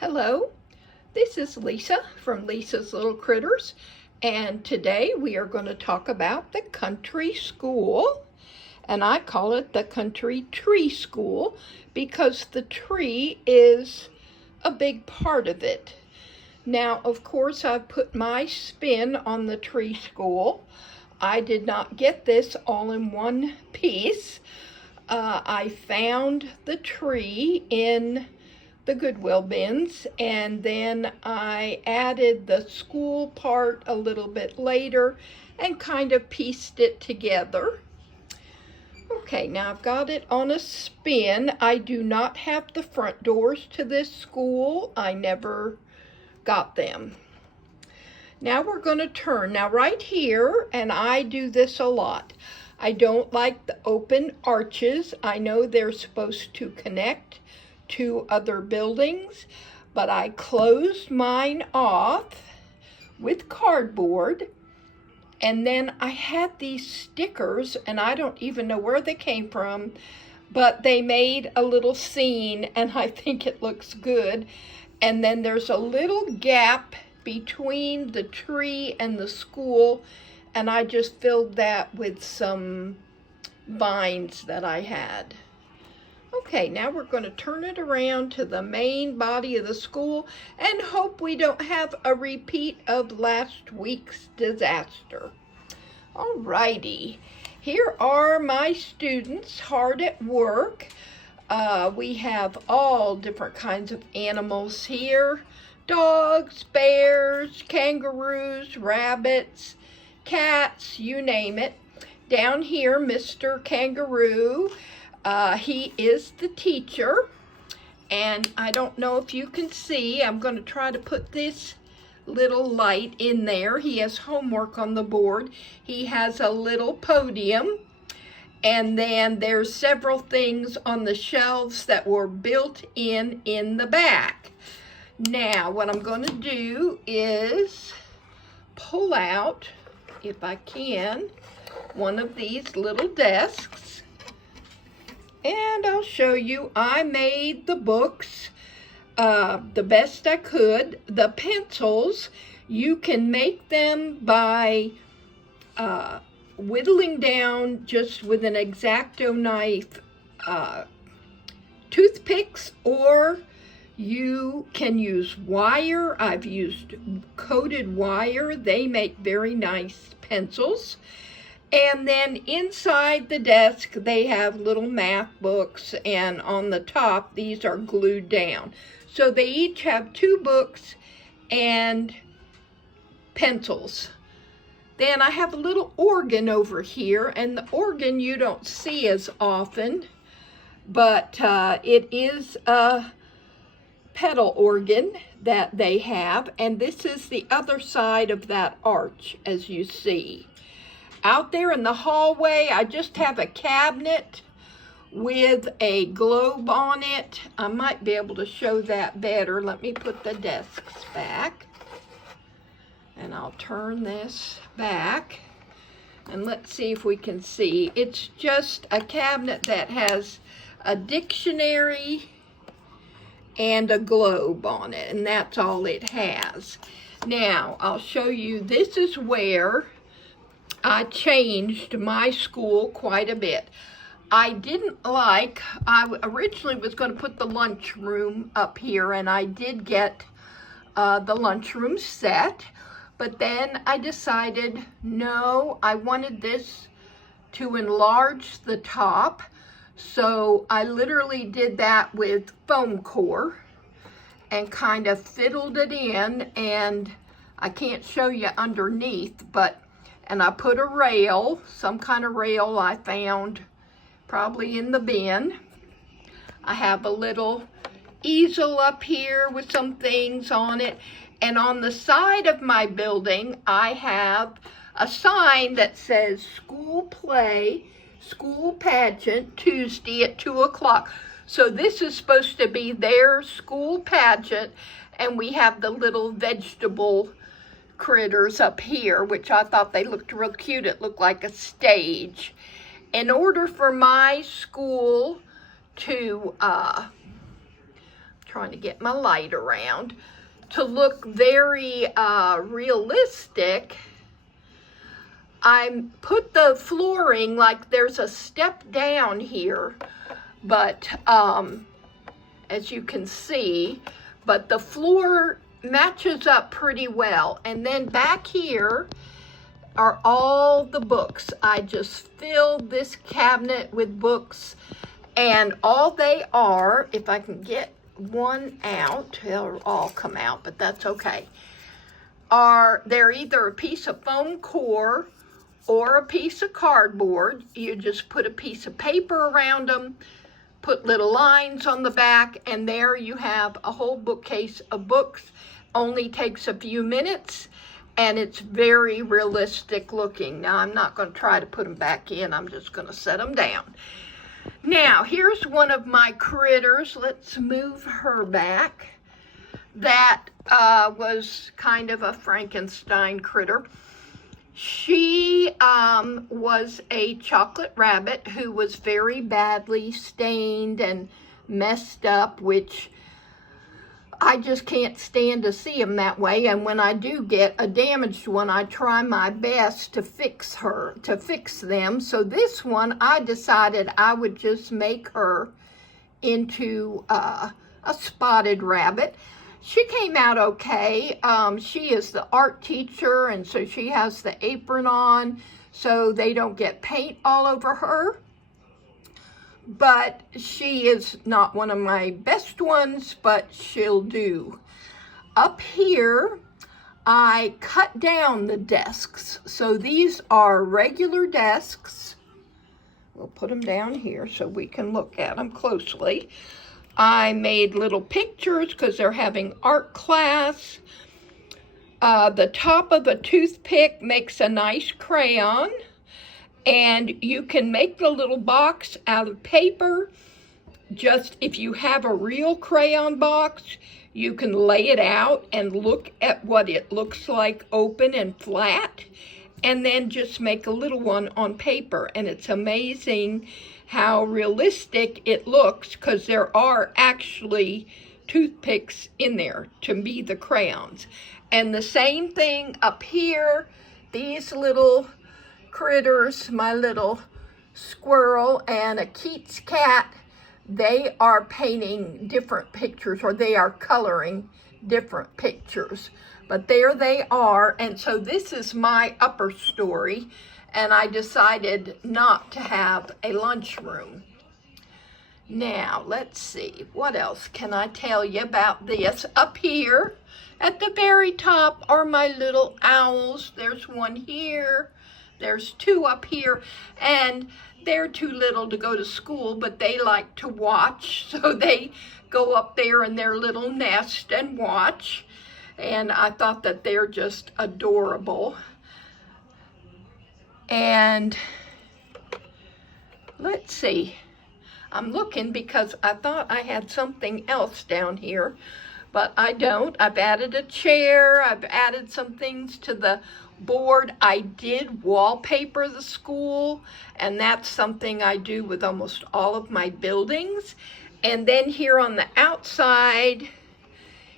Hello, this is Lisa from Lisa's Little Critters, and today we are going to talk about the country school, and I call it the country tree school because the tree is a big part of it. Now, of course, I've put my spin on the tree school. I did not get this all in one piece. I found the tree in the Goodwill bins, and then I added the school part a little bit later and kind of pieced it together. Okay, now I've got it on a spin. I do not have the front doors to this school. I never got them. Now we're going to turn. Now right here, and I do this a lot, I don't like the open arches. I know they're supposed to connect to other buildings, but I closed mine off with cardboard, and then I had these stickers, and I don't even know where they came from, but they made a little scene, and I think it looks good. And then there's a little gap between the tree and the school, and I just filled that with some vines that I had. Okay, now we're going to turn it around to the main body of the school and hope we don't have a repeat of last week's disaster. Alrighty, here are my students hard at work. We have all different kinds of animals here. Dogs, bears, kangaroos, rabbits, cats, you name it. Down here, Mr. Kangaroo. He is the teacher, and I don't know if you can see. I'm going to try to put this little light in there. He has homework on the board. He has a little podium, and then there's several things on the shelves that were built in the back. Now, what I'm going to do is pull out, if I can, one of these little desks. And I'll show you, I made the books the best I could. The pencils, you can make them by whittling down just with an X-Acto knife toothpicks, or you can use wire. I've used coated wire. They make very nice pencils. And then inside the desk, they have little math books, and on the top, these are glued down. So they each have 2 books and pencils. Then I have a little organ over here, and the organ you don't see as often, but it is a pedal organ that they have, and this is the other side of that arch, as you see. Out there in the hallway, I just have a cabinet with a globe on it. I might be able to show that better. Let me put the desks back. And I'll turn this back. And let's see if we can see. It's just a cabinet that has a dictionary and a globe on it. And that's all it has. Now, I'll show you. This is where I changed my school quite a bit. I originally was going to put the lunchroom up here, and I did get the lunchroom set, but then I decided, no, I wanted this to enlarge the top, so I literally did that with foam core and kind of fiddled it in, and I can't show you underneath, and I put a rail, some kind of rail I found probably in the bin. I have a little easel up here with some things on it. And on the side of my building, I have a sign that says school play, school pageant, Tuesday at 2 o'clock. So this is supposed to be their school pageant, and we have the little vegetable critters up here, which I thought they looked real cute. It looked like a stage. In order for my school to trying to get my light around, to look very realistic, I put the flooring like there's a step down here, but as you can see, but the floor matches up pretty well. And then back here are all the books. I just filled this cabinet with books, and all they are, if I can get one out, they'll all come out, but that's okay, they're either a piece of foam core or a piece of cardboard. You just put a piece of paper around them, put little lines on the back, and there you have a whole bookcase of books. Only takes a few minutes, and it's very realistic looking. Now, I'm not going to try to put them back in. I'm just going to set them down. Now, here's one of my critters. Let's move her back. That was kind of a Frankenstein critter. She was a chocolate rabbit who was very badly stained and messed up, which I just can't stand to see them that way. And when I do get a damaged one, I try my best to fix them. So this one, I decided I would just make her into a spotted rabbit. She came out okay. She is the art teacher, and so she has the apron on so they don't get paint all over her. But she is not one of my best ones, but she'll do. Up here, I cut down the desks. So these are regular desks. We'll put them down here so we can look at them closely. I made little pictures because they're having art class. The top of a toothpick makes a nice crayon. And you can make the little box out of paper. Just if you have a real crayon box, you can lay it out and look at what it looks like open and flat. And then just make a little one on paper. And it's amazing how realistic it looks, because there are actually toothpicks in there to be the crayons. And the same thing up here, these little critters, my little squirrel and a Keats cat, they are painting different pictures, or they are coloring different pictures. But there they are, and so this is my upper story, and I decided not to have a lunchroom. Now, let's see, what else can I tell you about this? Up here, at the very top, are my little owls. There's one here, there's two up here, and they're too little to go to school, but they like to watch, so they go up there in their little nest and watch, and I thought that they're just adorable. And let's see, I'm looking because I thought I had something else down here, but I don't. I've added a chair, I've added some things to the board. I did wallpaper the school, and that's something I do with almost all of my buildings. And then here on the outside,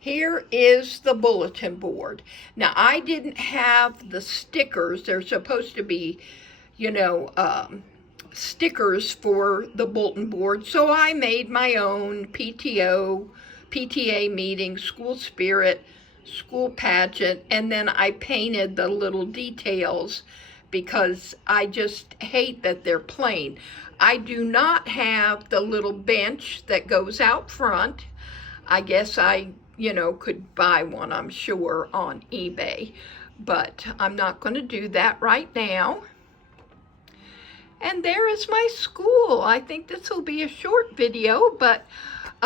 here is the bulletin board. Now, I didn't have the stickers. They're supposed to be, you know, stickers for the bulletin board, so I made my own PTA meeting, school spirit, school pageant, and then I painted the little details because I just hate that they're plain. I do not have the little bench that goes out front. I guess I, you know, could buy one, I'm sure, on eBay, but I'm not going to do that right now. And there is my school. I think this will be a short video, but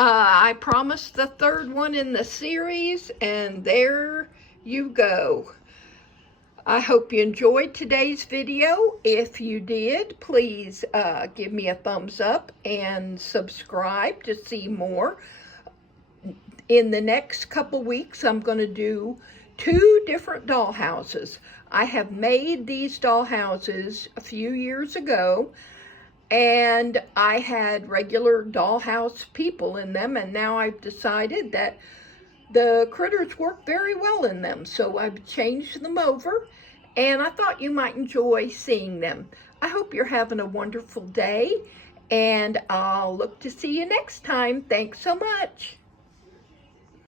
I promised the third one in the series, and there you go. I hope you enjoyed today's video. If you did, please give me a thumbs up and subscribe to see more. In the next couple weeks, I'm going to do 2 different doll houses. I have made these doll houses a few years ago, and I had regular dollhouse people in them, and now I've decided that the critters work very well in them, so I've changed them over, and I thought you might enjoy seeing them. I hope you're having a wonderful day, and I'll look to see you next time. Thanks so much.